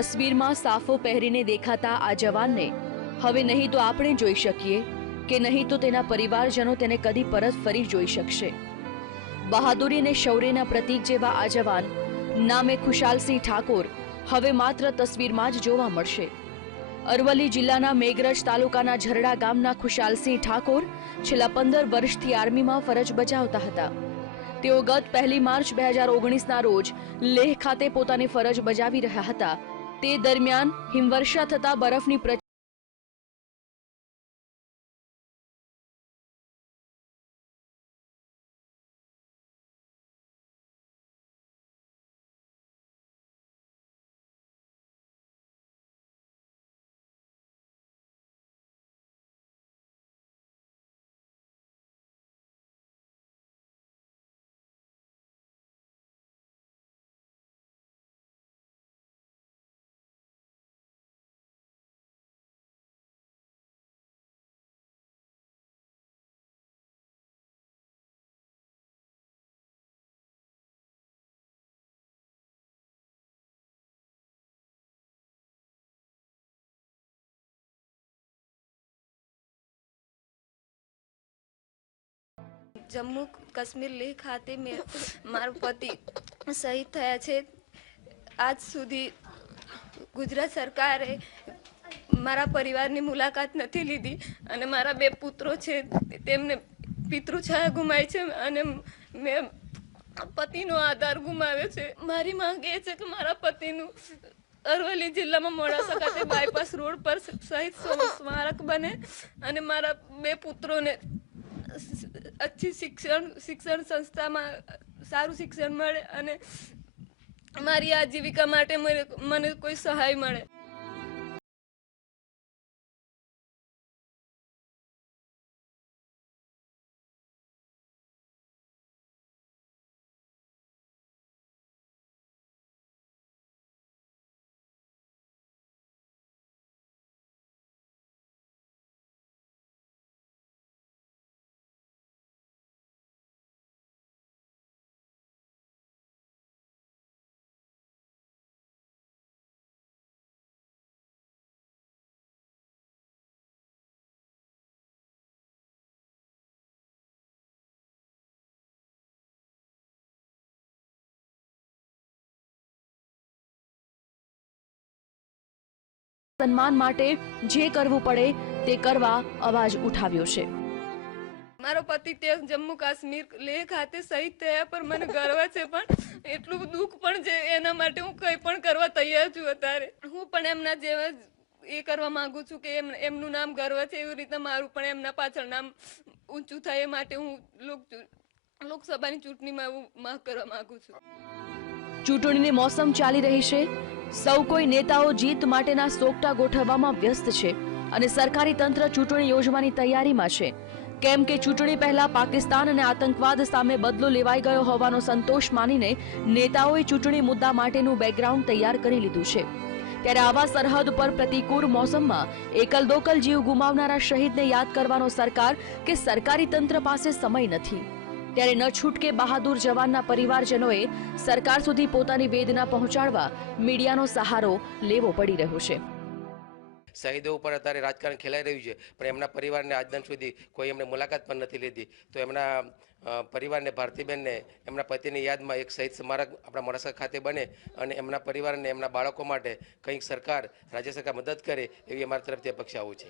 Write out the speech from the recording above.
તસવીરમાં સાફો પહેરીને દેખાતા આ જવાનને, હવે નહીં તો આપણે જોઈ શકીએ કે નહીં તો તેના પરિવારજનો તેને કદી પરત ફરી જોઈ શકશે. બહાદુરી અને શૌર્યના પ્રતીક જેવા આ જવાન, નામે ખુશાલસિંહ ઠાકોર, હવે માત્ર તસવીરમાં જ જોવા મળશે. અરવલ્લી જિલ્લાના મેઘરજ તાલુકાના ઝરડા ગામના ખુશાલસિંહ ઠાકોર છેલ્લા પંદર વર્ષથી આર્મીમાં ફરજ બજાવતા હતા. તેઓ ગત પહેલી માર્ચ બે હજાર ઓગણીસના રોજ લેહ ખાતે પોતાની ફરજ બજાવી રહ્યા હતા. તે દરમિયાન હિમવર્ષા થતા બરફની પ્ર જમ્મુ કાશ્મીર લેહ ખાતે મેં મારો પતિ શહીદ થયા છે. આજ સુધી ગુજરાત સરકારે મારા પરિવારની મુલાકાત નથી લીધી અને મારા બે પુત્રો છે તેમને પિતૃછાયા ગુમાય છે અને મેં પતિનો આધાર ગુમાવ્યો છે. મારી માંગ એ છે કે મારા પતિનું અરવલ્લી જિલ્લામાં મોડાસા ખાતે બાયપાસ રોડ પર શહીદ સ્મારક બને અને મારા બે પુત્રોને અચ્છી, શિક્ષણ શિક્ષણ સંસ્થામાં સારું શિક્ષણ મળે અને મારી આજીવિકા માટે મને કોઈ સહાય મળે. સન્માન માટે જે કરવું પડે તે કરવા અવાજ ઉઠાવ્યો છે. મારો પતિ તે જમ્મુ કાશ્મીર લેહ ખાતે શહીદ થયા પર મને ગર્વ છે, પણ એટલું દુઃખ પણ છે એના માટે હું કંઈ પણ કરવા તૈયાર છું અત્યારે. હું પણ એમના જેવા એ કરવા માંગુ છું કે એમ, એમનું નામ ગર્વ છે, એવી રીતે મારું પણ એમના પાછળ નામ ઊંચું થાય એ માટે હું લોક લોકસભાની ચૂંટણીમાં હું માંગ કરવા માંગુ છું. ચૂંટણીની મોસમ ચાલી રહી છે. સૌ કોઈ નેતાઓ જીત માટેના સોગટા ગોઠવવામાં વ્યસ્ત છે અને સરકારી તંત્ર ચૂંટણી યોજવાની તૈયારીમાં છે. કેમ કે ચૂંટણી પહેલા પાકિસ્તાન અને આતંકવાદ સામે બદલો લેવાઈ ગયો હોવાનો સંતોષ માનીને નેતાઓએ ચૂંટણી મુદ્દા માટેનું બેકગ્રાઉન્ડ તૈયાર કરી લીધું છે. ત્યારે આવા સરહદ પર પ્રતિકૂળ મોસમમાં એકલ દોકલ જીવ ગુમાવનારા શહીદને યાદ કરવાનો સરકાર કે સરકારી તંત્ર પાસે સમય નથી. ત્યારે ન છૂટકે બહાદુર જવાનના પરિવારજનોએ સરકાર સુધી પોતાની વેદના પહોંચાડવા મીડિયાનો સહારો લેવો પડી રહ્યો છે. શહીદો ઉપર અત્યારે રાજકારણ ખેલાઈ રહ્યું છે, પણ એમના પરિવારને આજદન સુધી કોઈ એમને મુલાકાત પણ નથી લીધી. તો એમના પરિવારને ભારતીબેનને, એમના પતિની યાદમાં એક શહીદ સ્મારક આપણા મોડાસા ખાતે બને અને એમના પરિવારને, એમના બાળકો માટે કંઈક સરકાર, રાજ્ય સરકાર મદદ કરે એવી અમારા તરફથી અપેક્ષાઓ છે.